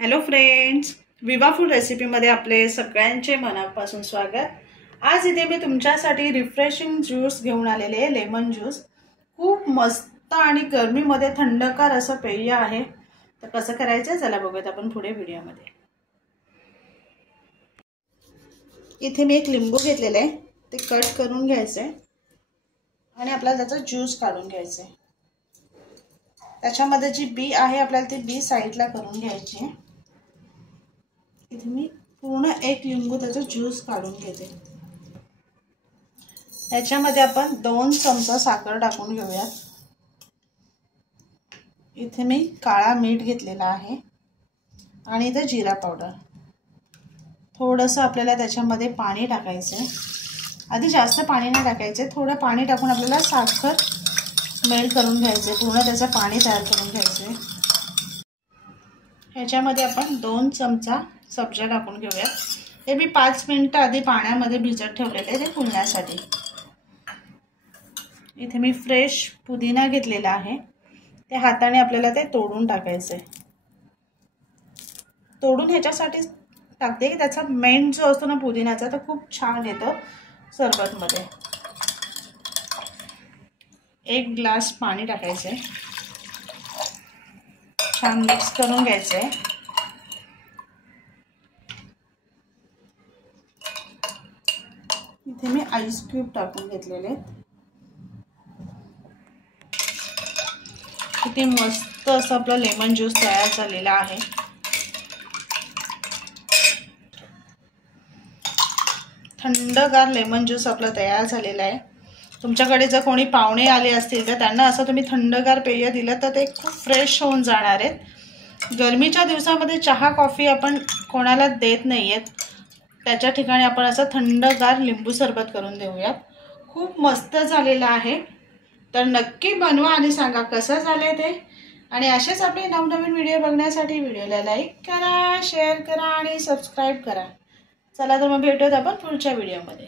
Hello friends, विवा food रेसिपीमध्ये आपले सगळ्यांचे मनापासून स्वागत। आज इथे मी तुमच्यासाठी रिफ्रेशिंग ज्यूस घेऊन आलेले आहे, लेमन ज्यूस। खूप मस्त आणि गरमीमध्ये थंडगार असं पेय आहे। तर कसं करायचं चला बघूयात आपण पुढे व्हिडिओमध्ये। इथे मी एक लिंबू घेतलेला आहे, ते कट करून घ्यायचे आणि आपल्याला त्याचा ज्यूस काढून घ्यायचा आहे। त्याच्यामध्ये जी बी आहे आपल्याला ती बी साइडला करून घ्यायची आहे। इथे मी पूर्ण एक लिंबू त्याचा ज्यूस काढून घेते। याच्यामध्ये आपण 2 चमचा साखर टाकून घेऊयात। इथे मी काळा मीठ घेतलेला आहे आणि इथे जिरा पावडर। थोडंसं आपल्याला त्याच्यामध्ये पाणी टाकायचं आहे। आधी जास्त पाणी नाही टाकायचे, थोडं पाणी टाकून आपल्याला साखर मेल्ट करून घ्यायचे, पूर्ण त्याचं पाणी तयार करून घ्यायचे। ह्याच्यामध्ये आपण 2 चमचा सब्जा टाकून घेऊया। हे मी 5 मिनिटं आधी पाण्यामध्ये भिजत ठेवलेले ते फुलण्यासाठी। इथे मी फ्रेश पुदिना घेतलेला आहे, ते हाताने आपल्याला ते तोडून टाकायचे। तोडून ह्याच्यासाठी टाकते की त्याचा मेन जो असतो ना पुदिनाचा, तो खूप छान येतो सरबतमध्ये। 1 ग्लास पाणी टाकायचे, छान मिक्स करून घ्यायचे। इथे मी आईस क्यूब टाकून घेतलेले। किती मस्त असं आपला लेमन ज्यूस तयार झालेला आहे। थंडगार लेमन ज्यूस आपला तयार झालेला आहे। तुमच्याकडे जर कोणी पाहुणे आले असतील तर त्यांना असं तुम्ही थंडगार पेय दिलं तर ते खूप फ्रेश होऊन जाणार आहेत। गरमीच्या दिवसामध्ये चहा कॉफी आपण कोणाला देत नाहीयेत, त्याच्या ठिकाणी आपण असं थंडगार लिंबू सरबत करून देऊयात। खूप मस्त झालेला आहे, तर नक्की बनवा आणि सांगा कसं झालंय ते। आणि असेच आपले नवनवीन व्हिडिओ बघण्यासाठी व्हिडिओला लाईक करा, शेअर करा आणि सबस्क्राइब करा। चला तर मग भेटूयात आपण पुढच्या व्हिडिओमध्ये।